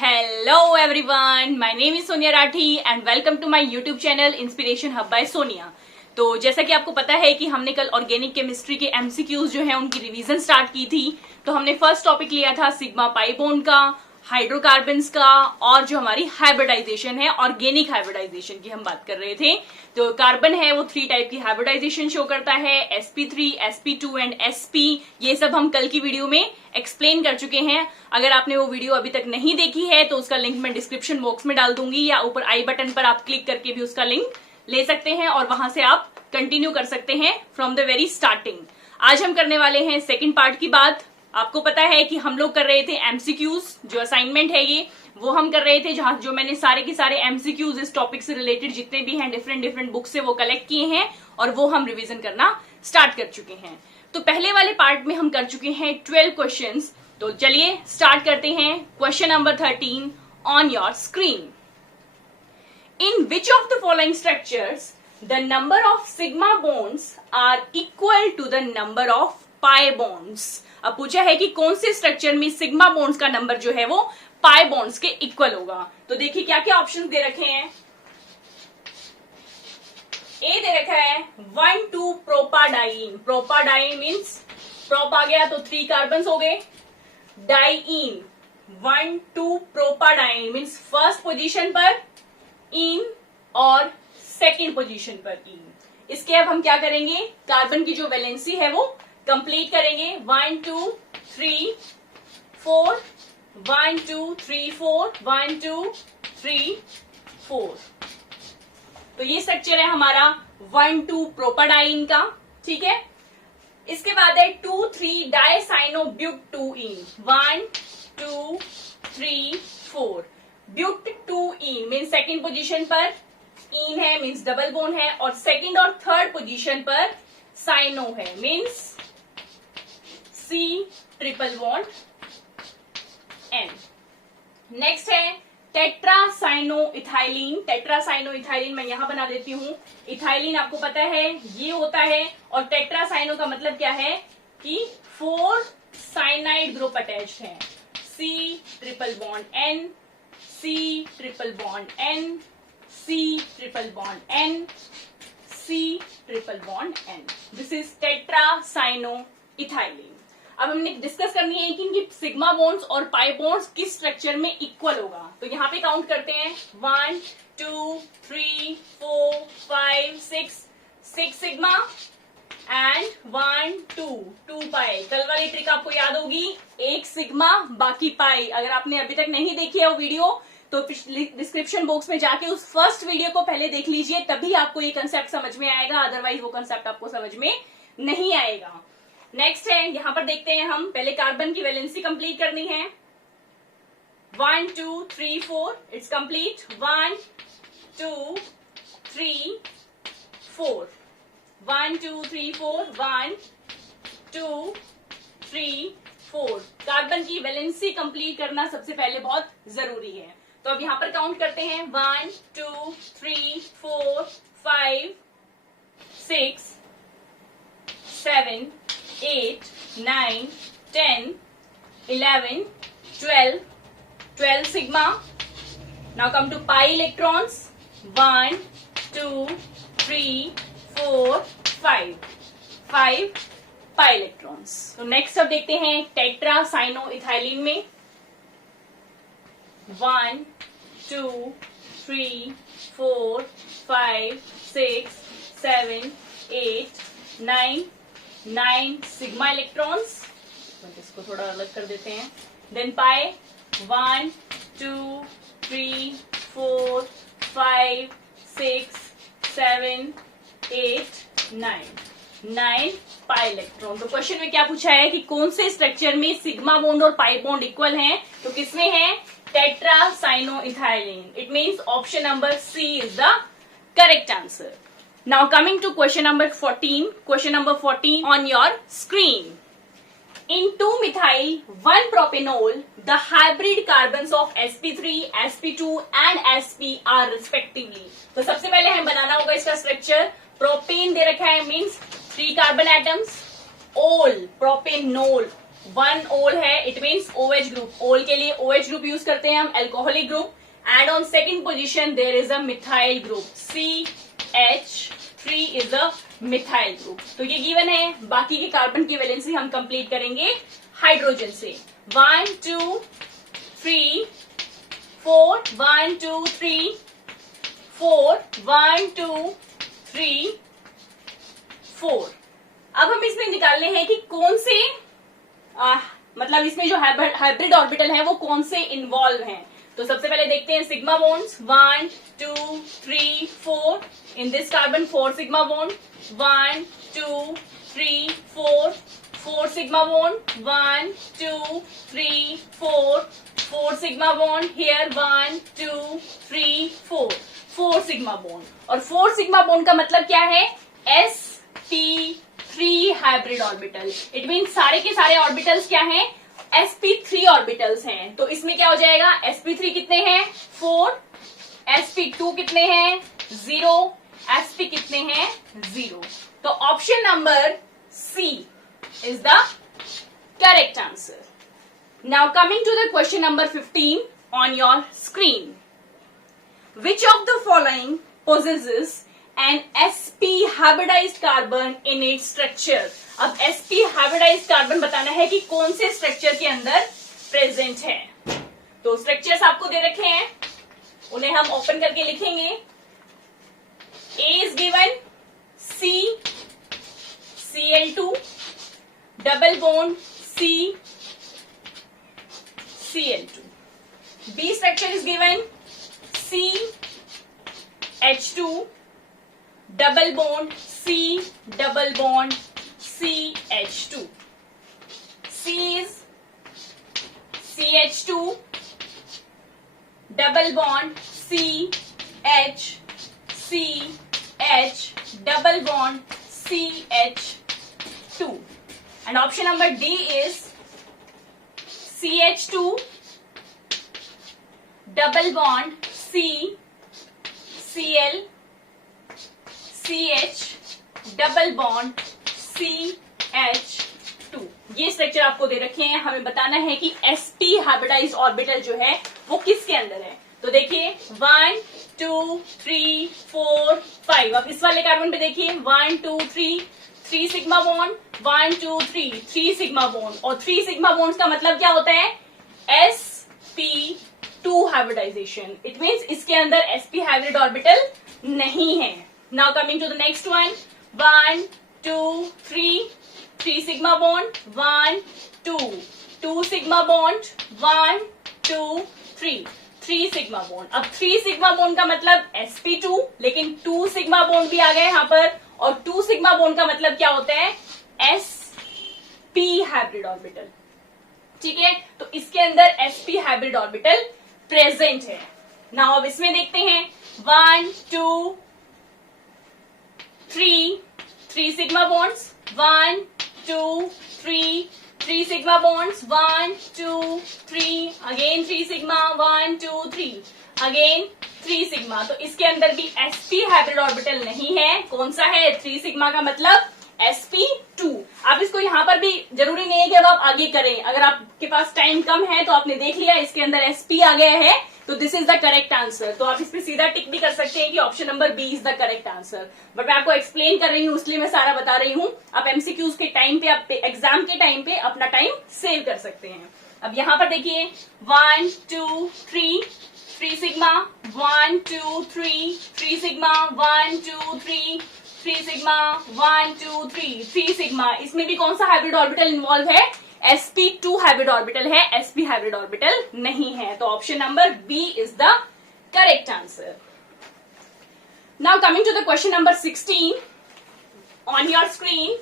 Hello everyone, my name is Sonia Rathi and welcome to my YouTube channel Inspiration Hub by Sonia. तो जैसा कि आपको पता है कि हमने कल ऑर्गेनिक केमिस्ट्री के एमसीक्यूज जो है उनकी रिवीजन स्टार्ट की थी। तो हमने फर्स्ट टॉपिक लिया था सिग्मा पाई बॉन्ड का, हाइड्रोकार्बन्स का और जो हमारी हाइब्रिडाइजेशन है, ऑर्गेनिक हाइब्रिडाइजेशन की हम बात कर रहे थे। तो कार्बन है वो 3 टाइप की हाइब्रिडाइजेशन शो करता है, sp3, sp2 एंड sp। ये सब हम कल की वीडियो में एक्सप्लेन कर चुके हैं। अगर आपने वो वीडियो अभी तक नहीं देखी है तो उसका लिंक मैं डिस्क्रिप्शन बॉक्स में डाल दूंगी, या ऊपर आई बटन पर आप क्लिक करके भी उसका लिंक ले सकते हैं और वहां से आप कंटिन्यू कर सकते हैं फ्रॉम द वेरी स्टार्टिंग। आज हम करने वाले हैं सेकेंड पार्ट की बात। आपको पता है कि हम लोग कर रहे थे एमसीक्यूज, जो असाइनमेंट है ये वो हम कर रहे थे, जहां जो मैंने सारे के सारे एमसीक्यूज इस टॉपिक से रिलेटेड जितने भी हैं डिफरेंट बुक से वो कलेक्ट किए हैं और वो हम रिवीजन करना स्टार्ट कर चुके हैं। तो पहले वाले पार्ट में हम कर चुके हैं 12 क्वेश्चंस। तो चलिए स्टार्ट करते हैं। Question number 13 on your screen. In which of the following structures the number of sigma bonds are equal to the number of pi bonds? अब पूछा है कि कौन से स्ट्रक्चर में सिग्मा बॉन्ड्स का नंबर जो है वो पाई बॉन्ड्स के इक्वल होगा। तो देखिए क्या क्या ऑप्शन दे रखे हैं। ए दे रखा है 1,2 प्रोपाडाइन। प्रोपाडाइन मीन्स प्रोप आ गया तो 3 कार्बन हो गए। डाइइन 1,2 प्रोपाडाइन मीन्स फर्स्ट पोजीशन पर इन और सेकेंड पोजीशन पर इन। इसके अब हम क्या करेंगे, कार्बन की जो वैलेंसी है वो कंप्लीट करेंगे। 1 2 3 4 1 2 3 4 1 2 3 4। तो ये स्ट्रक्चर है हमारा 1,2 प्रोपाडाइन का, ठीक है। इसके बाद है 2,3 डाइसाइनोब्यूट-2-इन। 1 2 3 4। ब्यूट 2-इन मीन्स सेकेंड पोजीशन पर इन है, मीन्स डबल बोन है, और सेकेंड और थर्ड पोजीशन पर साइनो है, means C triple bond N. Next है टेट्रासाइनोइथाइलिन। टेट्रासाइनोइथाइलिन मैं यहां बना देती हूं। इथाइलिन आपको पता है ये होता है, और टेट्रासाइनो का मतलब क्या है कि 4 साइनाइड ग्रुप अटैच्ड है। C triple bond N, C triple bond N, C triple bond N, C triple bond N। This is tetracyanoethylene. अब हमने डिस्कस करनी है कि इनकी सिग्मा बॉन्ड्स और पाई बॉन्ड्स किस स्ट्रक्चर में इक्वल होगा। तो यहाँ पे काउंट करते हैं 1 2 3 4 5 6 सिग्मा एंड 1 2 पाई। कल वाली ट्रिक आपको याद होगी, 1 सिग्मा बाकी पाई। अगर आपने अभी तक नहीं देखी है वो वीडियो तो डिस्क्रिप्शन बॉक्स में जाके उस फर्स्ट वीडियो को पहले देख लीजिए, तभी आपको ये कंसेप्ट समझ में आएगा, अदरवाइज वो कंसेप्ट आपको समझ में नहीं आएगा। नेक्स्ट है, यहां पर देखते हैं हम पहले कार्बन की वैलेंसी कंप्लीट करनी है। 1 2 3 4 इट्स कंप्लीट। 1 2 3 4 1 2 3 4 1 2 3 4। कार्बन की वैलेंसी कंप्लीट करना सबसे पहले बहुत जरूरी है। तो अब यहां पर काउंट करते हैं 1 2 3 4 5 6 7 8 9 10 11 12 sigma। Now come to pi electrons। 1 2 3 4 5 pi electrons। तो नेक्स्ट अब देखते हैं टेट्रासाइनोइथाइलिन में। 1 2 3 4 5 6 7 8 9 सिग्मा इलेक्ट्रॉन्स। इसको थोड़ा अलग कर देते हैं। Than pi 1 2 3 4 5 6 7 8 9 pi electron. तो क्वेश्चन में क्या पूछा है कि कौन से स्ट्रक्चर में सिग्मा बॉन्ड और पाई बॉन्ड इक्वल हैं। तो किसमें है, tetracyanoethylene. It means option number C is the correct answer. Now coming to question number 14। Question number 14 on your screen. In 2-methyl 1-propanol, the hybrid carbons of sp3, sp2 and sp are respectively। तो सबसे पहले हमें बनाना होगा इसका structure. Propane दे रखा है means 3 carbon atoms, ओल propanol one ol है, इट मीन्स OH ग्रुप। ओल के लिए OH ग्रुप यूज करते हैं हम, alcoholic group. And on second position there is a methyl group, CH3 is a methyl group. तो ये गिवन है। बाकी के कार्बन की वैलेंसी हम कंप्लीट करेंगे हाइड्रोजन से। 1 2 3 4, 1 2 3 4, 1 2 3 4। अब हम इसमें निकालने हैं कि कौन से मतलब इसमें जो हाइब्रिड ऑर्बिटल है वो कौन से इन्वॉल्व हैं। तो सबसे पहले देखते हैं sigma bonds. 1 2 3 4। In this carbon 4 sigma bond. 1 2 3 4 4 sigma bond. 1 2 3 4 4 sigma bond. Here 1 2 3 4 4 sigma bond. और 4 सिग्मा बॉन्ड का मतलब क्या है? sp3 hybrid orbital. It mean सारे के सारे ऑर्बिटल्स क्या हैं? sp3 ऑर्बिटल्स हैं। तो इसमें क्या हो जाएगा? sp3 कितने हैं? 4। sp2 कितने हैं? 0। sp कितने हैं? 0। तो option number C is the correct answer. Now coming to the question number 15 on your screen. Which of the following possesses an sp hybridized carbon in its structure? अब sp hybridized carbon बताना है कि कौन से structure के अंदर present है। तो स्ट्रक्चर्स आपको दे रखे हैं, उन्हें हम ओपन करके लिखेंगे। A is given C Cl2 double bond C Cl2। B structure is given C H2 double bond C double bond CH2। C is CH2 double bond CH CH double bond CH2। and option number D is CH2 double bond C Cl CH double bond CH2। ये structure आपको दे रखे हैं, हमें बताना है कि sp hybridised orbital जो है वो किसके अंदर है। तो देखिए 1 2 3 4 5। अब इस वाले कार्बन पे देखिए 1 2 3 3 सिग्मा बॉन्ड, 1 2 3 3 सिग्मा बॉन्ड। और 3 सिग्मा बॉन्ड का मतलब क्या होता है? sp2 hybridisation. इट मीन्स इसके अंदर sp हाइब्रिड ऑर्बिटल नहीं है। Now coming to the next one. 1 2 3 3 sigma bond, 1 2 2 sigma bond, 1 2 3 3 sigma bond. अब 3 सिग्मा बॉन्ड का मतलब sp2, लेकिन 2 सिग्मा बॉन्ड भी आ गए यहां पर। और 2 सिग्मा बॉन्ड का मतलब क्या होता है? sp hybrid orbital. ठीक है, तो इसके अंदर sp हाइब्रिड ऑर्बिटल प्रेजेंट है। नाउ अब इसमें देखते हैं 1 2 3 3 sigma bonds, 1 2 3 3 sigma bonds, 1 2 3 again 3 sigma, 1 2 3 again 3 sigma. तो इसके अंदर भी sp हाइब्रिड ऑर्बिटल नहीं है। कौन सा है? 3 सिग्मा का मतलब sp2। आप इसको यहां पर भी जरूरी नहीं है कि अब आप आगे करें, अगर आपके पास टाइम कम है तो आपने देख लिया इसके अंदर sp आ गया है तो this is the correct answer. तो आप इस पे सीधा टिक भी कर सकते हैं कि option number B is the correct answer. But मैं आपको एक्सप्लेन कर रही हूं इसलिए मैं सारा बता रही हूं। आप एमसीक्यूज के टाइम पे, आप एग्जाम के टाइम पे अपना टाइम सेव कर सकते हैं। अब यहां पर देखिए 1 2 3 3 सिग्मा, 1 2 3 3 सिग्मा, 1 2 3 3 सिग्मा, 1 2 3 3 सिग्मा। इसमें भी कौन सा हाइब्रिड ऑर्बिटल इन्वॉल्व है? sp2 हाइब्रिड ऑर्बिटल है, sp हाइब्रिड ऑर्बिटल नहीं है। तो option number B is the correct answer. Now coming to the question number 16 on your screen.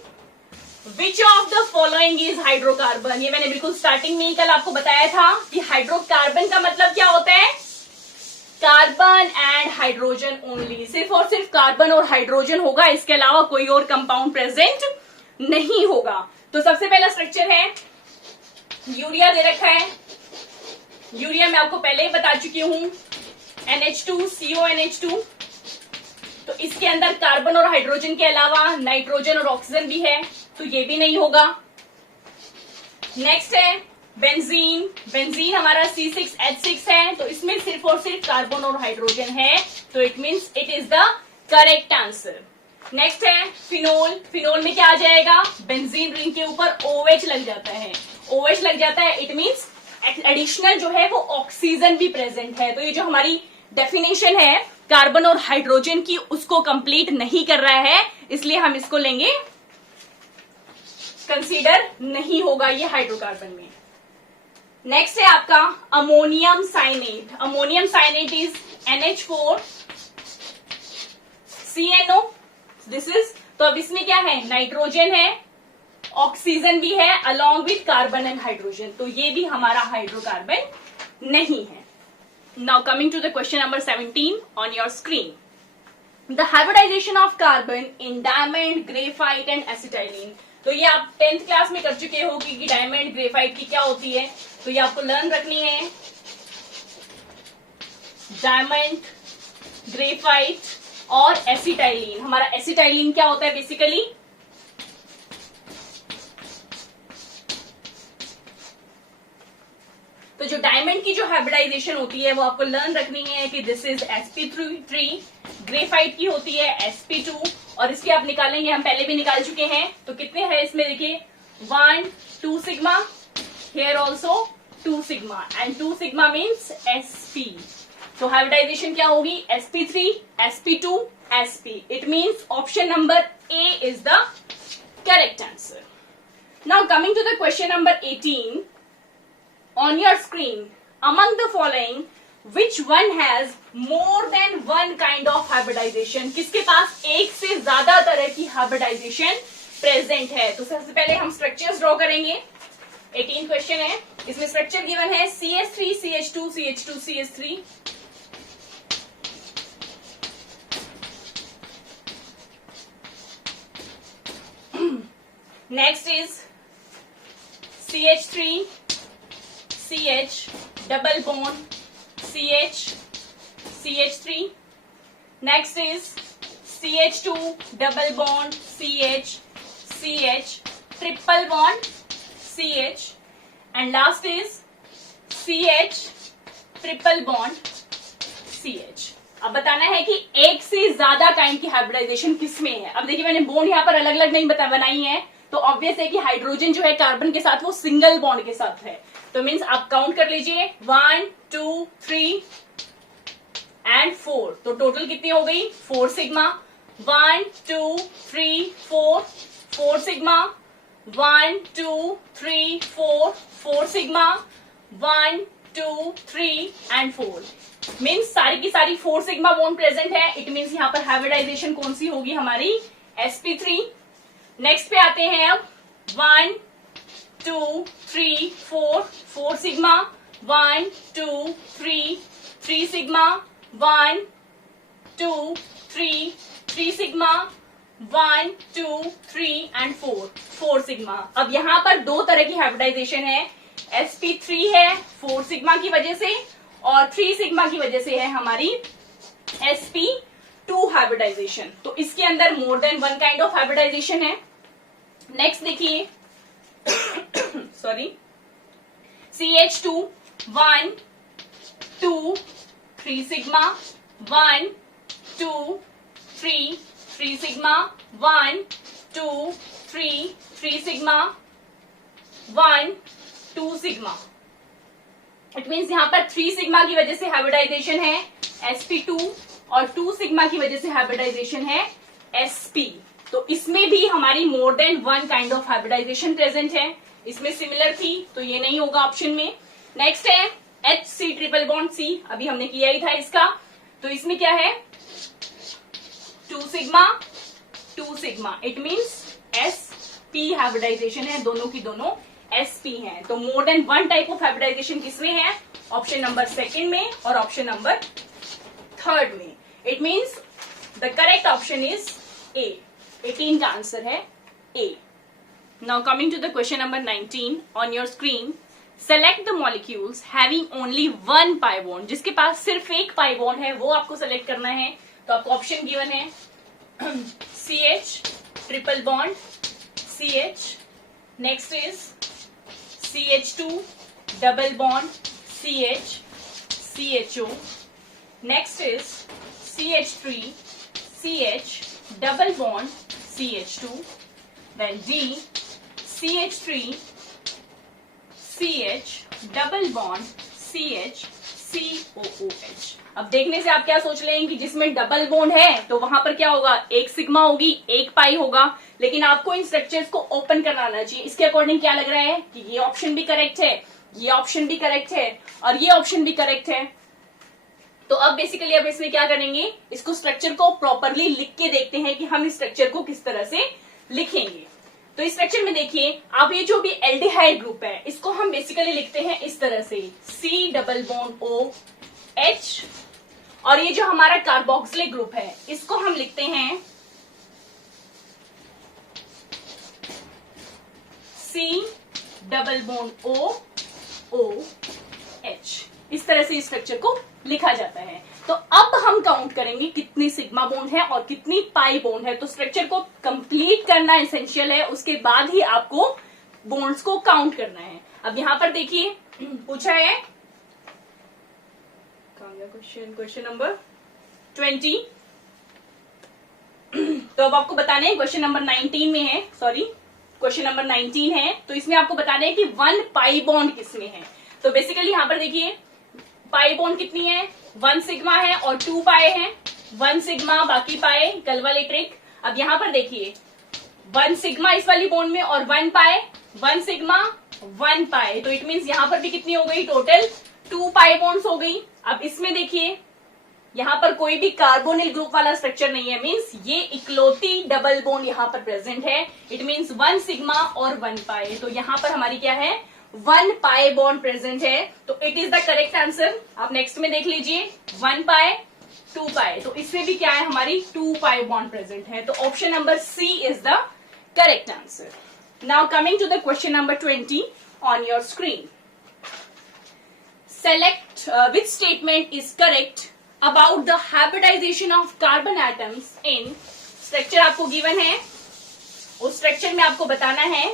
Which of the following is hydrocarbon? ये मैंने बिल्कुल starting में ही कल आपको बताया था कि हाइड्रोकार्बन का मतलब क्या होता है? Carbon and hydrogen only. सिर्फ और सिर्फ कार्बन और हाइड्रोजन होगा, इसके अलावा कोई और कंपाउंड प्रेजेंट नहीं होगा। तो सबसे पहला स्ट्रक्चर है यूरिया दे रखा है। यूरिया मैं आपको पहले ही बता चुकी हूं, NH2CONH2। तो इसके अंदर कार्बन और हाइड्रोजन के अलावा नाइट्रोजन और ऑक्सीजन भी है, तो ये भी नहीं होगा। नेक्स्ट है बेंजीन। बेंजीन हमारा C6H6 है, तो इसमें सिर्फ और सिर्फ कार्बन और हाइड्रोजन है, तो it means it is the correct answer. Next है फिनोल। फिनोल में क्या आ जाएगा, बेंजीन रिंग के ऊपर OH लग जाता है। OH लग जाता है, इट मीन्स एडिशनल जो है वो ऑक्सीजन भी प्रेजेंट है। तो ये जो हमारी डेफिनेशन है कार्बन और हाइड्रोजन की, उसको कंप्लीट नहीं कर रहा है, इसलिए हम इसको लेंगे, कंसीडर नहीं होगा ये हाइड्रोकार्बन में। नेक्स्ट है आपका ammonium cyanate. Ammonium cyanate is NH4 CNO, this is, तो अब इसमें क्या है, नाइट्रोजन है, ऑक्सीजन भी है along with carbon and hydrogen, तो ये भी हमारा हाइड्रोकार्बन नहीं है। Now coming to the question number 17 on your screen, the hybridization of carbon in diamond, graphite and acetylene. तो ये आप 10th क्लास में कर चुके हो कि डायमंड ग्रेफाइट की क्या होती है, तो ये आपको लर्न रखनी है। डायमंड, ग्रेफाइट और एसिटाइलिन। हमारा एसिटाइलिन क्या होता है बेसिकली, तो जो डायमंड की जो हाइब्रिडाइजेशन होती है वो आपको लर्न रखनी है कि दिस इज sp3, ग्रेफाइट की होती है sp2, और इसके आप निकालेंगे, हम पहले भी निकाल चुके हैं, तो कितने हैं इसमें देखिए 1 2 sigma, here also 2 sigma, and 2 sigma means sp। तो हाइब्रिडाइजेशन क्या होगी, sp3 sp2 sp, it means option number A is the correct answer. Now coming to the question number 18 on your screen, among the following which one has more than one kind of hybridization? किसके पास एक से ज्यादा तरह की hybridisation present है? तो सबसे पहले हम स्ट्रक्चर्स ड्रॉ करेंगे। 18 क्वेश्चन है, इसमें स्ट्रक्चर गिवन है CH3 CH2 CH2 CH3, next is CH3 CH double bond CH CH3, next is CH2 double bond CH CH triple bond CH, and last is CH triple bond CH। अब बताना है कि एक से ज्यादा kind की hybridisation किसमें है। अब देखिए मैंने बॉन्ड यहाँ पर अलग अलग नहीं बनाई है, तो ऑब्वियस है कि हाइड्रोजन जो है कार्बन के साथ वो सिंगल बॉन्ड के साथ है, तो मीन्स आप काउंट कर लीजिए 1 2 3 एंड 4, तो टोटल कितनी हो गई 4 sigma, 1 2 3 4 4 sigma, 1 2 3 4 4 sigma, 1 2 3 and 4, means सारी की सारी 4 सिग्मा बॉन्ड प्रेजेंट है, इट मीन्स यहाँ पर हाइब्रिडाइजेशन कौन सी होगी हमारी sp3। नेक्स्ट पे आते हैं अब 1 2 3 4 4 sigma, 1 2 3 3 sigma, 1 2 3 3 sigma, 1 2 3 and 4 4 sigma. अब यहाँ पर दो तरह की हाइब्रिडाइजेशन है, sp3 है 4 सिग्मा की वजह से, और 3 सिग्मा की वजह से है हमारी sp2 हाइब्रिडाइजेशन, तो इसके अंदर more than one kind of hybridization है। नेक्स्ट देखिए sorry CH2 1 2 3 sigma, 1 2 3 3 sigma, 1 2 3 3 sigma, 1 2 sigma, it means यहाँ पर 3 सिग्मा की वजह से हाइब्रिडाइजेशन है sp2 और 2 सिग्मा की वजह से हाइब्रिडाइजेशन है sp, तो इसमें भी हमारी more than one kind of hybridization present है। इसमें सिमिलर थी तो ये नहीं होगा ऑप्शन में। नेक्स्ट है HC ट्रिपल बॉन्ड C, अभी हमने किया ही था इसका, तो इसमें क्या है 2 sigma 2 sigma, it means sp hybridization है, दोनों की दोनों sp है, तो more than one type of hybridization किसमें है, ऑप्शन नंबर 2 में और ऑप्शन नंबर 3 में, it means the correct option is A। 18 का आंसर है A। Now coming to the question number 19 on your screen, select the molecules having only one pi bond, जिसके पास सिर्फ एक पाई बॉन्ड है वो आपको सेलेक्ट करना है, तो आपको ऑप्शन गिवन है CH triple bond CH, next is CH2 double bond CH CHO. Next is CH3 CH double bond CH2. Then D CH3 CH double bond CH COOH. अब देखने से आप क्या सोच रहे हैं कि जिसमें डबल बॉन्ड है तो वहां पर क्या होगा, एक सिग्मा होगी, एक पाई होगा, लेकिन आपको इन स्ट्रक्चर्स को ओपन करना आना चाहिए। इसके अकॉर्डिंग क्या लग रहा है कि ये ऑप्शन भी करेक्ट है, ये ऑप्शन भी करेक्ट है और ये ऑप्शन भी करेक्ट है। तो अब बेसिकली अब इसमें क्या करेंगे, इसको स्ट्रक्चर को प्रॉपरली लिख के देखते हैं कि हम इस स्ट्रक्चर को किस तरह से लिखेंगे। तो इस स्ट्रक्चर में देखिए अब ये जो भी एल्डिहाइड ग्रुप है इसको हम बेसिकली लिखते हैं इस तरह से C double bond O H, और ये जो हमारा कार्बोक्सिलिक ग्रुप है इसको हम लिखते हैं C double bond O O H। इस तरह से इस स्ट्रक्चर को लिखा जाता है। तो अब हम काउंट करेंगे कितनी सिग्मा बॉन्ड है और कितनी पाई बॉन्ड है। तो स्ट्रक्चर को कंप्लीट करना एसेंशियल है, उसके बाद ही आपको बॉन्ड्स को काउंट करना है। अब यहां पर देखिए पूछा है क्वेश्चन नंबर 20। तो अब आपको बताना है क्वेश्चन नंबर 19 में है, सॉरी क्वेश्चन नंबर 19 है, तो इसमें आपको बताना है कि 1 पाई बॉन्ड किसमें है। तो बेसिकली यहां पर देखिए पाई बॉन्ड कितनी है, 1 सिग्मा है और 2 पाए है। 1 सिग्मा बाकी पाए, कल वाली ट्रिक। अब यहां पर देखिए 1 सिग्मा इस वाली बॉन्ड में और 1 पाए, 1 सिग्मा 1 पाए, तो इट मीन्स यहां पर भी कितनी हो गई, टोटल 2 पाई बॉन्ड्स हो गई। अब इसमें देखिए यहां पर कोई भी कार्बोनिल ग्रुप वाला स्ट्रक्चर नहीं है, मीन्स ये इकलौती डबल बॉन्ड यहां पर प्रेजेंट है। इट मीन्स 1 सिग्मा और 1 पाए, तो यहां पर हमारी क्या है, 1 पाई बॉन्ड प्रेजेंट है। तो it is the correct answer. आप नेक्स्ट में देख लीजिए 1 पाए 2 पाए, तो इसमें भी क्या है, हमारी 2 पाई बॉन्ड प्रेजेंट है। तो option number C is the correct answer. Now coming to the question number 20 on your screen. Select which statement is correct about the hybridization of carbon atoms in structure आपको given है, उस structure में आपको बताना है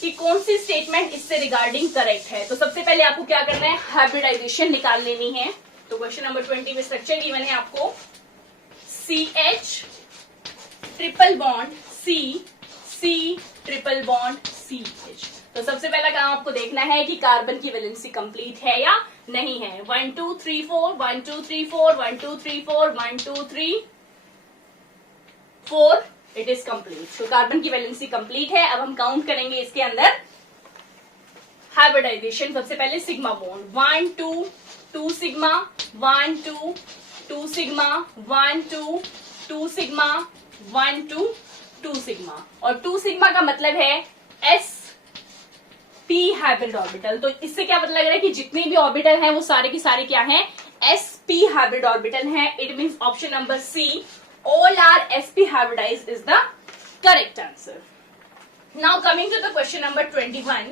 कि कौन सी statement इससे रिगार्डिंग करेक्ट है। तो सबसे पहले आपको क्या करना है, हाइब्रिडाइजेशन निकाल लेनी है। तो क्वेश्चन नंबर 20 में स्ट्रक्चर गिवन है आपको CH triple bond C C triple bond CH। तो सबसे पहला काम आपको देखना है कि कार्बन की वैलेंसी कंप्लीट है या नहीं है। 1 2 3 4 1 2 3 4 1 2 3 4 1 2 3 4, इट इज कंप्लीट। तो कार्बन की वैलेंसी कंप्लीट है। अब हम काउंट करेंगे इसके अंदर हाइब्रिडाइजेशन। सबसे पहले sigma bond 1 2 2 sigma 1 2 2 sigma 1 2 2 sigma 1 2 2 sigma, और 2 सिग्मा का मतलब है sp हाइब्रिड ऑर्बिटल। तो इससे क्या पता लग रहा है कि जितने भी ऑर्बिटल हैं वो सारे की सारे क्या हैं, sp हाइब्रिड ऑर्बिटल हैं। It means option number C, all are sp hybridized is the correct answer. Now coming to the question number 21,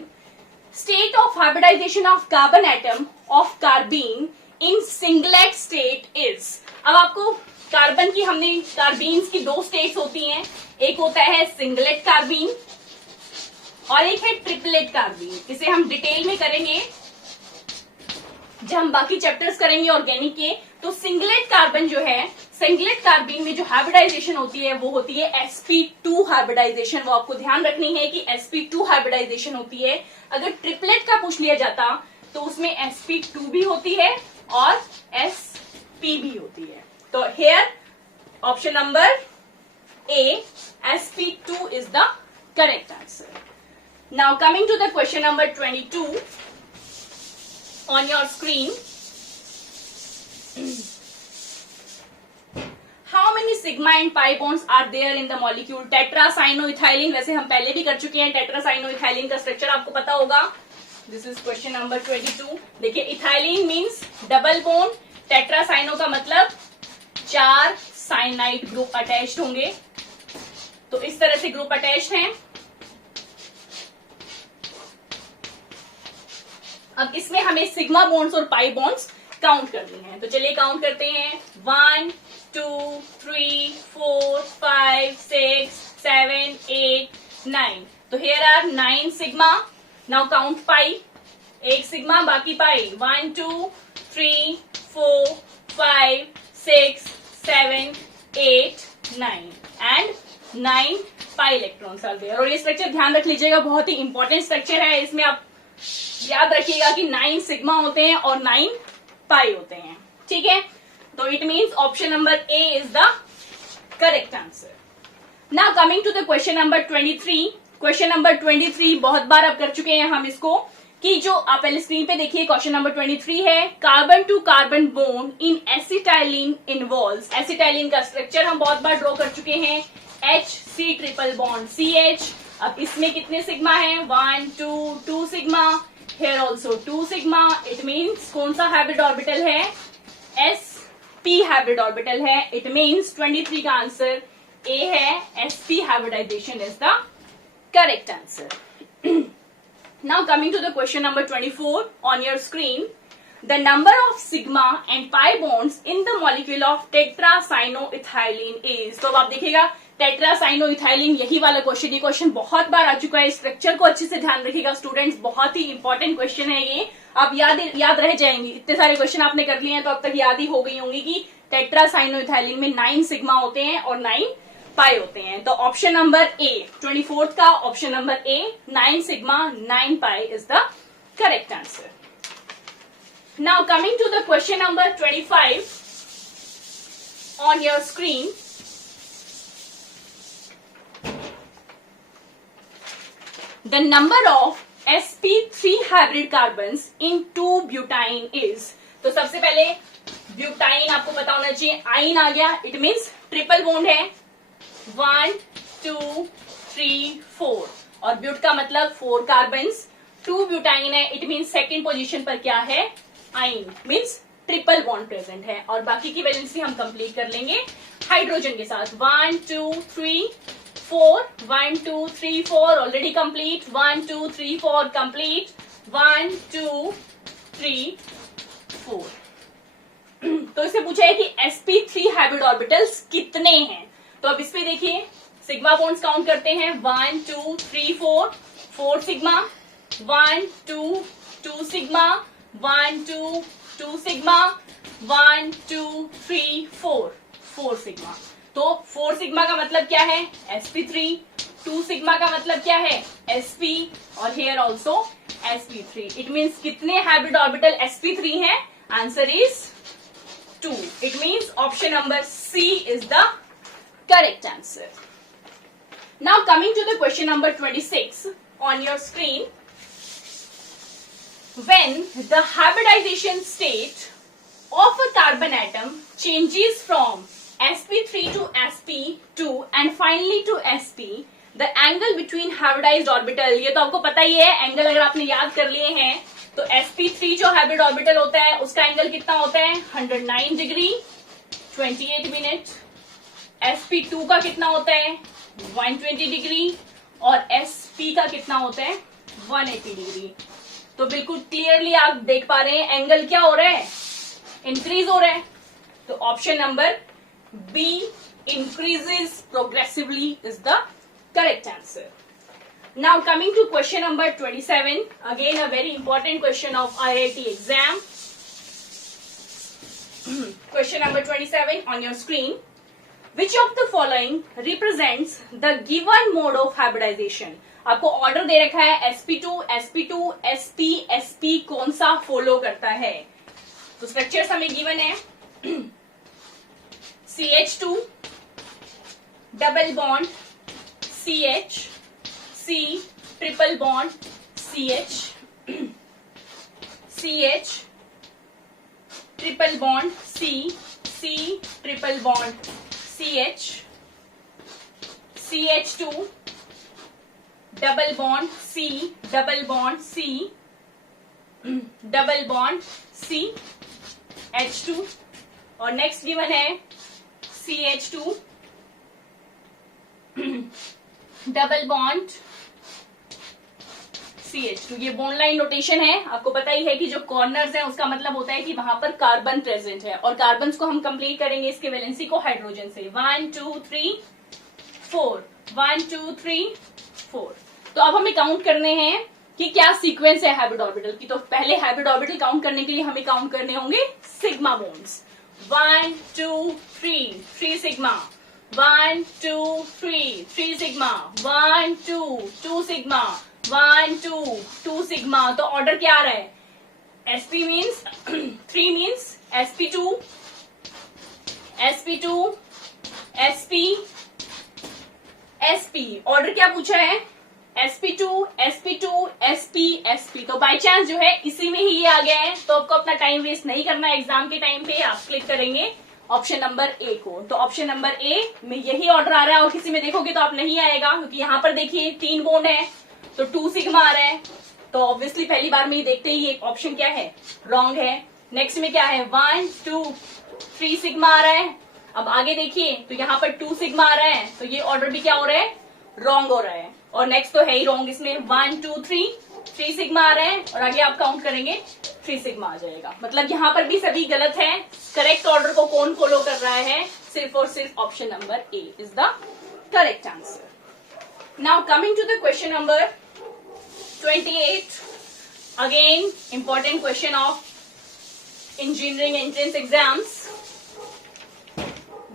state of hybridization of carbon atom of carbene in singlet state is। अब आपको carbon की, हमने कार्बीन्स की 2 states होती हैं, एक होता है सिंगलेट कार्बीन और एक है ट्रिपलेट कार्बीन। इसे हम डिटेल में करेंगे जब हम बाकी चैप्टर्स करेंगे ऑर्गेनिक के। तो सिंगलेट कार्बन जो है, सिंगलेट कार्बीन में जो हाइब्रिडाइजेशन होती है वो होती है sp2 हाइब्रिडाइजेशन। वो आपको ध्यान रखनी है कि sp2 हाइब्रिडाइजेशन होती है। अगर ट्रिपलेट का पूछ लिया जाता तो उसमें sp2 भी होती है और sp भी होती है। तो hair option number A, sp2 is the correct answer. Now coming to the question number 22 on your screen. How many sigma and pi bonds are there in the molecule tetracyanoethylene? वैसे हम पहले भी कर चुके हैं, tetracyanoethylene का structure आपको पता होगा। This is question number 22. देखिए ethylene means double bond, tetracyano का मतलब 4 साइनाइड ग्रुप अटैच्ड होंगे। तो इस तरह से ग्रुप अटैच्ड हैं। अब इसमें हमें सिग्मा बॉन्ड्स और पाई बॉन्ड्स काउंट करनी है। तो चलिए काउंट करते हैं 1 2 3 4 5 6 7 8 9। तो here are 9 sigma now count pi, एक सिग्मा बाकी pi, 1 2 3 4 5 6 7 8 9 and 9 pi electrons are there. और ये स्ट्रक्चर ध्यान रख लीजिएगा, बहुत ही इंपॉर्टेंट स्ट्रक्चर है। इसमें आप याद रखिएगा कि 9 सिग्मा होते हैं और 9 पाई होते हैं, ठीक है। तो it means option number A is the correct answer. Now coming to the question number 23। Question number 23 बहुत बार अब कर चुके हैं हम इसको, कि जो आप पहले स्क्रीन पे देखिए क्वेश्चन नंबर 23 है, carbon to carbon bond in acetylene involves. Acetylene का स्ट्रक्चर हम बहुत बार ड्रॉ कर चुके हैं, HC ट्रिपल बॉन्ड CH। अब इसमें कितने सिग्मा है, 1 2 sigma, here also 2 sigma. It means कौन सा हाइब्रिड ऑर्बिटल है, SP हाइब्रिड ऑर्बिटल है। इट मीन्स 23 का आंसर ए है, SP hybridization is the correct answer. Now coming to the question number 24 on your screen, the number of sigma and pi bonds in the molecule of tetracyanoethylene is। तो अब आप देखिएगा टेट्रासाइनोइथाइलिन, यही वाला question, ये question बहुत बार आ चुका है। स्ट्रक्चर को अच्छे से ध्यान रखिएगा स्टूडेंट्स, बहुत ही इंपॉर्टेंट क्वेश्चन है ये। आप याद रह जाएंगे, इतने सारे क्वेश्चन आपने कर लिए हैं तो अब तक याद ही हो गई होंगी कि टेट्रासाइनोइथाइलिन में 9 सिग्मा होते हैं और 9 पाई होते हैं। तो ऑप्शन नंबर ए 24 का option number A 9 sigma 9 pi is the correct answer. Now coming to the question number 25 on your screen. The number of sp3 hybrid carbons in 2 butyne is. तो सबसे पहले ब्यूटाइन आपको पता होना चाहिए, आइन आ गया, इट मीन्स ट्रिपल बॉन्ड है, 1 2 3 4 और ब्यूट का मतलब 4 कार्बन्स, 2 ब्यूटाइन है, इट मीन्स सेकेंड पोजीशन पर क्या है, आइन, मीन्स ट्रिपल बॉन्ड प्रेजेंट है। और बाकी की वैलेंसी हम कंप्लीट कर लेंगे हाइड्रोजन के साथ, 1 2 3 4 1 2 3 4 ऑलरेडी कंप्लीट, 1 2 3 4 कंप्लीट, 1 2 3 4। तो इससे पूछा है कि sp3 हाइब्रिड ऑर्बिटल्स कितने हैं। तो अब इस पे देखिए, सिग्मा बॉन्ड्स काउंट करते हैं, 1 2 3 4 4 सिग्मा, 1 2 2 सिग्मा, 1 2 2 सिग्मा, 1 2 3 4 4 सिग्मा। तो 4 सिग्मा का मतलब क्या है, sp3, 2 सिग्मा का मतलब क्या है, sp, और हेयर ऑल्सो sp3। इट मीन्स कितने हाइब्रिड ऑर्बिटल sp3 हैं, answer is 2। It means option number C is the correct answer. Now coming to the question number 26 on your screen. When the hybridization state of a carbon atom changes from sp3 to sp2 and finally to sp, the angle between hybridized orbital, ये तो आपको पता ही है, angle अगर आपने याद कर लिए हैं तो sp3 जो हाइब्रिड ऑर्बिटल होता है उसका एंगल कितना होता है, 109 डिग्री 28 मिनट। sp2 का कितना होता है, 120 डिग्री, और sp का कितना होता है, 180 डिग्री। तो बिल्कुल क्लियरली आप देख पा रहे हैं एंगल क्या हो रहा है, इंक्रीज हो रहा है। तो option number B increases progressively is the correct answer. Now coming to question number 27, again a very important question of IIT exam. Question number 27 on your screen. Which of the following represents the given mode of hybridization? आपको order दे रखा है sp2 sp2 sp sp कौन सा follow करता है। तो structures हमें given है, CH2 double bond CH, C triple bond CH, CH triple bond C, C triple bond CH, CH2 double bond C, double bond C, double bond C H2, और next given है CH2 double bond CH2। ये bond line notation है, आपको पता ही है कि जो corners हैं उसका मतलब होता है कि वहां पर कार्बन प्रेजेंट है, और कार्बन को हम कंप्लीट करेंगे इसके वैलेंसी को हाइड्रोजन से, 1 2 3 4 1 2 3 4। तो अब हमें काउंट करने हैं कि क्या सीक्वेंस है हाइब्रिड ऑर्बिटल की। तो पहले हाइब्रिड ऑर्बिटल काउंट करने के लिए हमें काउंट करने होंगे sigma bonds. 1 2 3 3 sigma, 1 2 3 3 sigma, 1 2 2 sigma, 1 2 2 sigma. तो ऑर्डर क्या आ रहा है? sp means 3 means sp2 sp2 sp sp। Order क्या पूछा है? sp2 sp2 sp sp। तो बाय चांस जो है इसी में ही ये आ गया है, तो आपको अपना टाइम वेस्ट नहीं करना है। एग्जाम के टाइम पे आप क्लिक करेंगे ऑप्शन नंबर ए को। तो ऑप्शन नंबर ए में यही ऑर्डर आ रहा है, और किसी में देखोगे तो आप नहीं आएगा, क्योंकि यहाँ पर देखिए 3 बॉन्ड है तो 2 सिग्मा आ रहा है। तो ऑब्वियसली पहली बार में ही देखते ही एक ऑप्शन क्या है? रॉन्ग है। नेक्स्ट में क्या है? 1 2 3 सिग्मा आ रहा है। अब आगे देखिए तो यहाँ पर 2 सिग्मा आ रहा है, तो ये ऑर्डर भी क्या हो रहा है? रॉन्ग हो रहा है। और नेक्स्ट तो है ही रॉन्ग, इसमें 1 2 3 सिग्मा आ रहा है, और आगे आप काउंट करेंगे 3 सिग्मा आ जाएगा। मतलब यहाँ पर भी सभी गलत है। करेक्ट ऑर्डर को कौन फॉलो कर रहा है? सिर्फ और सिर्फ option number A is the correct answer. Now coming to the question number 28, again important question of engineering entrance exams,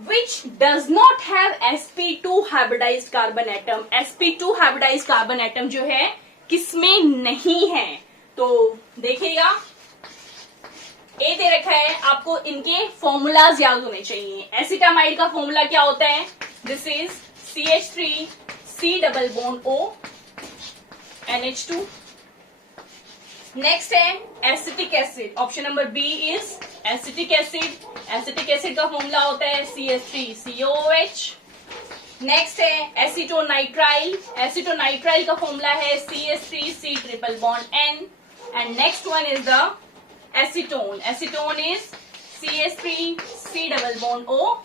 which does not have sp2 hybridized carbon atom। sp2 hybridized carbon atom जो है किसमें नहीं है? तो देखिएगा ए दे रखा है, आपको इनके फॉर्मूलाज याद होने चाहिए। एसिटामाइड का फॉर्मूला क्या होता है? This is CH3 C double bond O NH2। Next है acetic acid, option number B is acetic acid. एसिटिक एसिड का फॉर्मूला होता है CH3 COOH। नेक्स्ट है एसिटोनाइट्राइल, एसिटोनाइट्राइल का फॉर्मूला है CH3 C triple bond N। And next one is the acetone, acetone is CH3 C double bond O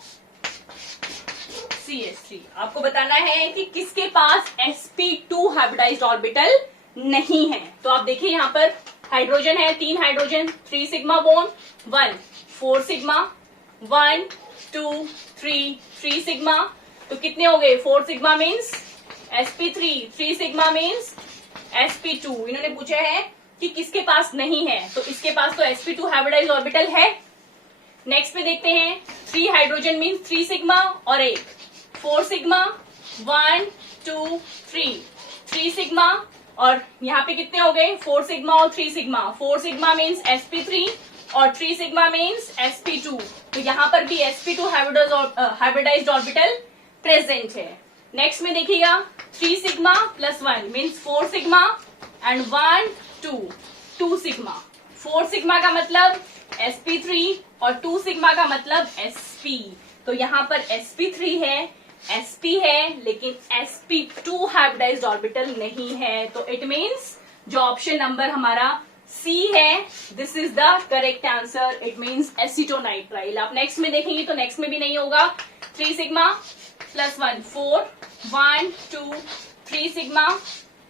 CH3। आपको बताना है कि किसके पास sp2 हाइब्रिडाइज्ड ऑर्बिटल नहीं है। तो आप देखिए यहाँ पर हाइड्रोजन है, 3 hydrogen, 3 sigma bond, 1 4 sigma, 1 2 3 3 sigma. तो कितने हो गए? 4 sigma means sp3, 3 sigma means sp2। इन्होंने पूछा है कि किसके पास नहीं है, तो इसके पास तो sp2 हाइब्रिडाइज्ड ऑर्बिटल है। नेक्स्ट पे देखते हैं, 3 हाइड्रोजन मीन्स 3 सिग्मा और 1 4 सिग्मा, 1 2 3 सिग्मा। और यहाँ पे कितने हो गए? 4 सिग्मा और 3 सिग्मा। 4 सिग्मा मीन्स sp3 और 3 सिग्मा मीन्स sp2। तो यहाँ पर भी sp2 हाइब्रिडाइज्ड ऑर्बिटल प्रेजेंट है। नेक्स्ट में देखिएगा 3 sigma plus 1 means 4 sigma and 1 2 sigma. 4 sigma का मतलब sp3 और 2 सिग्मा का मतलब sp। तो यहाँ पर sp3 है, sp है, लेकिन sp2 हाइब्रिडाइज्ड ऑर्बिटल नहीं है। तो इट मीन्स जो ऑप्शन नंबर हमारा C है, this is the correct answer. It means acetonitrile. आप नेक्स्ट में देखेंगे तो नेक्स्ट में भी नहीं होगा। 3 sigma plus 1 4, 1 2 3 sigma,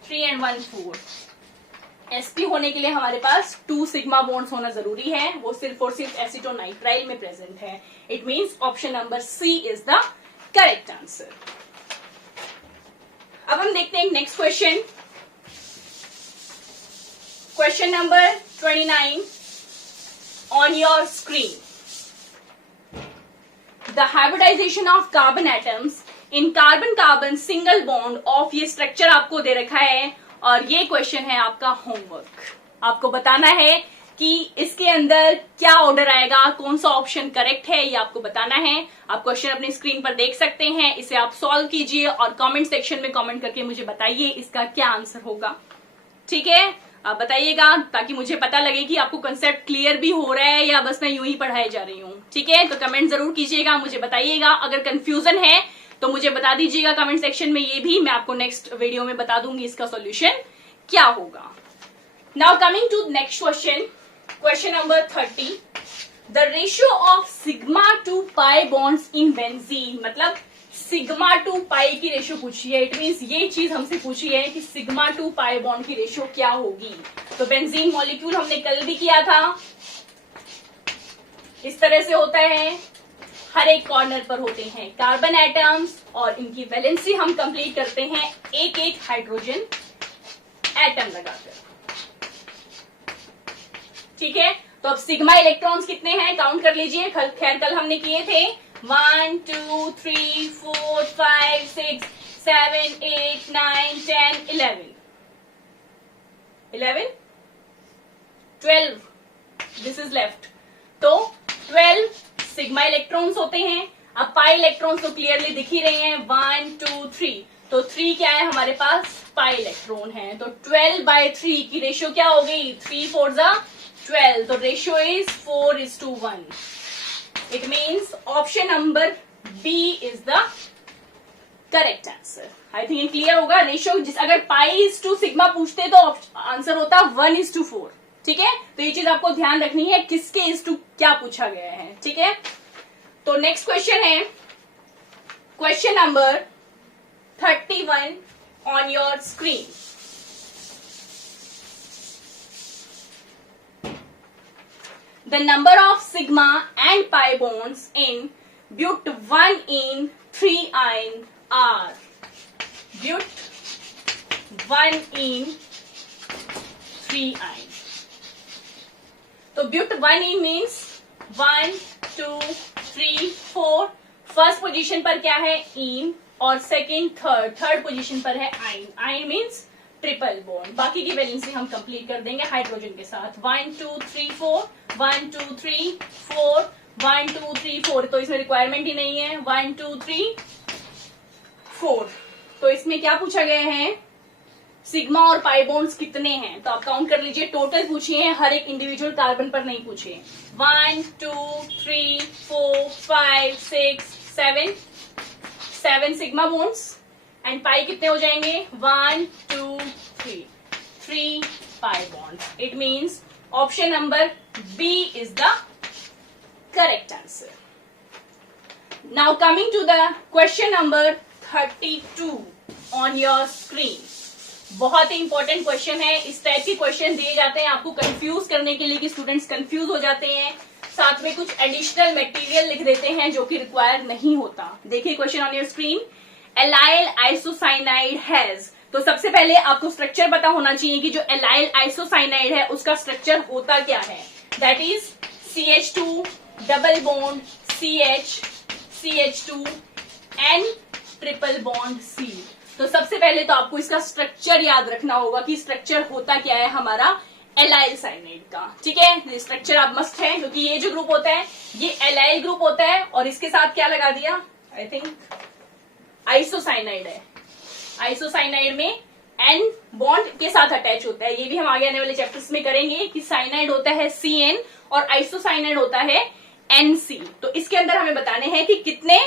3 and 1 4। sp होने के लिए हमारे पास 2 सिग्मा बॉन्ड्स होना जरूरी है, वो सिर्फ और सिर्फ एसिटोनाइट्राइल में प्रेजेंट है। It means option number C is the correct answer. अब हम देखते हैं next question, question number 29 on your screen. The hybridization of carbon atoms in carbon carbon single bond of, ये स्ट्रक्चर आपको दे रखा है और ये क्वेश्चन है आपका होमवर्क। आपको बताना है कि इसके अंदर क्या ऑर्डर आएगा, कौन सा ऑप्शन करेक्ट है, ये आपको बताना है। आप क्वेश्चन अपनी स्क्रीन पर देख सकते हैं, इसे आप सॉल्व कीजिए और कमेंट सेक्शन में कमेंट करके मुझे बताइए इसका क्या आंसर होगा। ठीक है, आप बताइएगा ताकि मुझे पता लगे कि आपको कंसेप्ट क्लियर भी हो रहा है या बस मैं यूं ही पढ़ाई जा रही हूँ। ठीक है, तो कमेंट जरूर कीजिएगा, मुझे बताइएगा। अगर कंफ्यूजन है तो मुझे बता दीजिएगा कमेंट सेक्शन में, ये भी मैं आपको नेक्स्ट वीडियो में बता दूंगी इसका सॉल्यूशन क्या होगा। Now coming to next question, question number 30। The ratio of sigma to pi bonds in benzene, मतलब सिग्मा टू पाई की रेशियो पूछी है। इट मीन्स ये चीज हमसे पूछी है कि सिग्मा टू पाई बॉन्ड की रेशियो क्या होगी। तो बेंजीन मॉलिक्यूल हमने कल भी किया था, इस तरह से होता है, हर एक कॉर्नर पर होते हैं कार्बन एटम्स और इनकी वैलेंसी हम कंप्लीट करते हैं एक एक हाइड्रोजन एटम लगाकर। ठीक है, तो अब सिग्मा इलेक्ट्रॉन्स कितने हैं काउंट कर लीजिए। खैर कल हमने किए थे 1 2 3 4 5 6 7 8 9 10 11 12 दिस इज लेफ्ट। तो 12 सिग्मा इलेक्ट्रॉन्स होते हैं। अब पाई इलेक्ट्रॉन्स तो क्लियरली दिख ही रहे हैं 1 2 3, तो 3 क्या है हमारे पास पाई इलेक्ट्रॉन है। तो 12/3 की रेशियो क्या हो गई 3 4 12, तो ratio is 4:1। It means option number B is the correct answer. I think ये क्लियर होगा। रेशियो अगर पाई इज टू सिग्मा पूछते तो आंसर होता 1:4। ठीक है, तो ये चीज आपको ध्यान रखनी है किसके इज टू क्या पूछा गया है। ठीक है, तो नेक्स्ट क्वेश्चन है question number 31 on your screen. The number of sigma and pi bonds in but 1-ene-3-ene are but 1-ene-3-ene। तो but 1-ene means 1 2 3 4। First position पर क्या है इन और सेकेंड थर्ड पोजीशन पर है आइन। आइन मीन्स ट्रिपल बॉन्ड। बाकी की वैलेंसी हम कंप्लीट कर देंगे हाइड्रोजन के साथ। 1 2 3 4 1 2 3 4 1 2 3 4, तो इसमें रिक्वायरमेंट ही नहीं है। 1 2 3 4, तो इसमें क्या पूछा गया है सिग्मा और पाई बॉन्ड्स कितने हैं। तो आप काउंट कर लीजिए। टोटल पूछिए हैं, हर एक इंडिविजुअल कार्बन पर नहीं पूछे। 1 2 3 4 5 6 7 7 सिग्मा बॉन्ड्स एंड पाई कितने हो जाएंगे 1 2 3 3 pi bonds. It means option number B is the correct answer. Now coming to the question number 32 on your screen. बहुत ही इंपॉर्टेंट क्वेश्चन है। इस टाइप के क्वेश्चन दिए जाते हैं आपको कंफ्यूज करने के लिए कि स्टूडेंट्स कंफ्यूज हो जाते हैं। साथ में कुछ एडिशनल मटेरियल लिख देते हैं जो कि रिक्वायर नहीं होता। देखिए question on your screen. Allyl isocyanide has, तो सबसे पहले आपको स्ट्रक्चर पता होना चाहिए कि जो एलाइल आइसोसाइनाइड है उसका स्ट्रक्चर होता क्या है। That is CH2 double bond CH CH2 N triple bond C। तो सबसे पहले तो आपको इसका स्ट्रक्चर याद रखना होगा कि स्ट्रक्चर होता क्या है हमारा एलाइल साइनाइड का। ठीक है, स्ट्रक्चर आप मस्ट है क्योंकि ये जो ग्रुप होता है ये एलाइल ग्रुप होता है और इसके साथ क्या लगा दिया आई थिंक आइसोसाइनाइड है। आइसोसाइनाइड में N बॉन्ड के साथ अटैच होता है। ये भी हम आगे आने वाले चैप्टर्स में करेंगे कि साइनाइड होता है CN और आइसोसाइनाइड होता है NC। तो इसके अंदर हमें बताने हैं कि कितने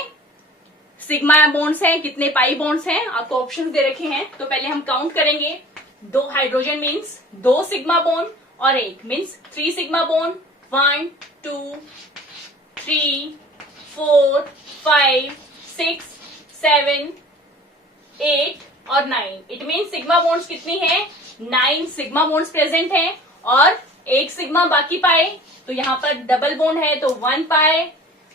सिग्मा बॉन्ड्स हैं कितने पाई बॉन्ड्स हैं। आपको ऑप्शंस दे रखे हैं। तो पहले हम काउंट करेंगे। 2 हाइड्रोजन मीन्स 2 सिग्मा बॉन्ड और 1 मीन्स 3 सिग्मा बॉन्ड। 1 2 3 4 5 6 7 8 और 9। इट मीन सिग्मा बॉन्ड्स कितनी है 9 सिग्मा बॉन्ड्स प्रेजेंट हैं और 1 सिग्मा बाकी पाए। तो यहाँ पर डबल बॉन्ड है तो 1 पाए,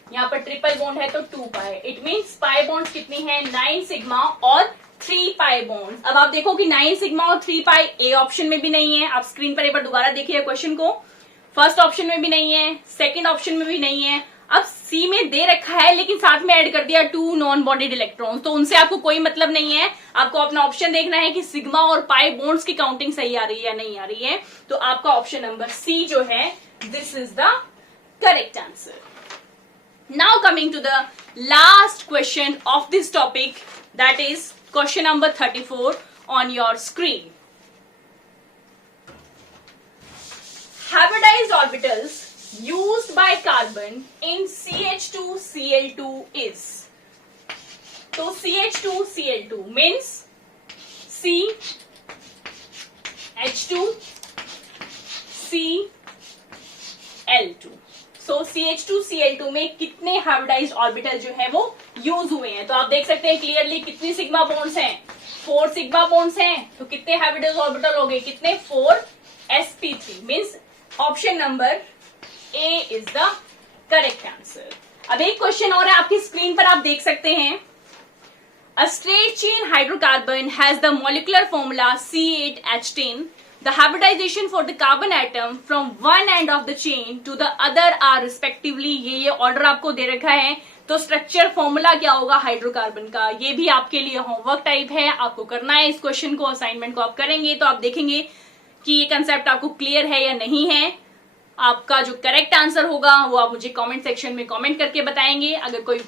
यहाँ पर ट्रिपल बॉन्ड है तो 2 पाए। इट मीन्स पाई बॉन्ड्स कितनी है 9 सिग्मा और 3 पाई बॉन्ड्स। अब आप देखो कि 9 सिग्मा और 3 पाई ए ऑप्शन में भी नहीं है। आप स्क्रीन पर एक बार दोबारा देखिए क्वेश्चन को। फर्स्ट ऑप्शन में भी नहीं है, सेकंड ऑप्शन में भी नहीं है। अब सी में दे रखा है लेकिन साथ में ऐड कर दिया 2 नॉन बॉन्डेड इलेक्ट्रॉन्स, तो उनसे आपको कोई मतलब नहीं है। आपको अपना ऑप्शन देखना है कि सिग्मा और पाई बॉन्ड्स की काउंटिंग सही आ रही है या नहीं आ रही है। तो आपका ऑप्शन नंबर सी जो है this is the correct answer. Now coming to the last question of this topic, that is question number 34 on your screen. Hybridized orbitals used by carbon in CH2Cl2 is, तो CH2Cl2 means CH2Cl2। सो CH2Cl2 में कितने hybridised orbital जो है वो use हुए हैं। तो आप देख सकते हैं क्लियरली कितनी सिग्मा बॉन्ड्स हैं 4 सिग्मा बॉन्ड्स हैं। तो कितने हाइब्रिडाइज्ड ऑर्बिटल हो गए कितने 4 sp3 means option number A is the correct answer. अब एक क्वेश्चन और है आपकी स्क्रीन पर आप देख सकते हैं। A straight chain hydrocarbon has the molecular formula C8H10. The hybridization for the carbon atom from one end of the chain to the other are respectively, ये ऑर्डर आपको दे रखा है। तो स्ट्रक्चर फॉर्मूला क्या होगा हाइड्रोकार्बन का, ये भी आपके लिए होमवर्क टाइप है, आपको करना है इस क्वेश्चन को। असाइनमेंट को आप करेंगे तो आप देखेंगे कि ये कंसेप्ट आपको क्लियर है या नहीं है। आपका जो करेक्ट आंसर होगा वो आप मुझे कमेंट सेक्शन में कमेंट करके बताएंगे। अगर कोई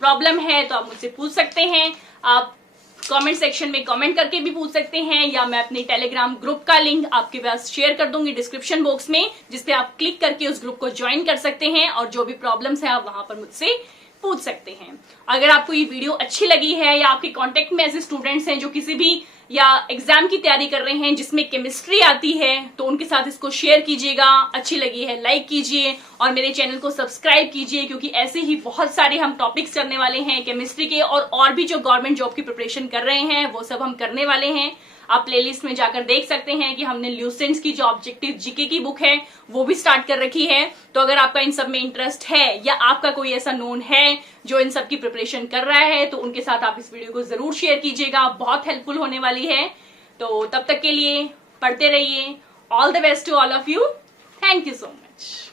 प्रॉब्लम है तो आप मुझसे पूछ सकते हैं, आप कमेंट सेक्शन में कमेंट करके भी पूछ सकते हैं, या मैं अपने टेलीग्राम ग्रुप का लिंक आपके पास शेयर कर दूंगी डिस्क्रिप्शन बॉक्स में, जिसपे आप क्लिक करके उस ग्रुप को ज्वाइन कर सकते हैं और जो भी प्रॉब्लम्स है आप वहां पर मुझसे पूछ सकते हैं। अगर आपको ये वीडियो अच्छी लगी है या आपके कांटेक्ट में ऐसे स्टूडेंट्स हैं जो किसी भी या एग्जाम की तैयारी कर रहे हैं जिसमें केमिस्ट्री आती है, तो उनके साथ इसको शेयर कीजिएगा। अच्छी लगी है लाइक कीजिए और मेरे चैनल को सब्सक्राइब कीजिए, क्योंकि ऐसे ही बहुत सारे हम टॉपिक्स करने वाले हैं केमिस्ट्री के, और भी जो गवर्नमेंट जॉब की प्रिपरेशन कर रहे हैं वो सब हम करने वाले हैं। आप प्लेलिस्ट में जाकर देख सकते हैं कि हमने ल्यूसेंट्स की जो ऑब्जेक्टिव जीके की बुक है वो भी स्टार्ट कर रखी है। तो अगर आपका इन सब में इंटरेस्ट है या आपका कोई ऐसा नोन है जो इन सब की प्रिपरेशन कर रहा है, तो उनके साथ आप इस वीडियो को जरूर शेयर कीजिएगा, बहुत हेल्पफुल होने वाली है। तो तब तक के लिए पढ़ते रहिए। All the best to all of you. Thank you so much.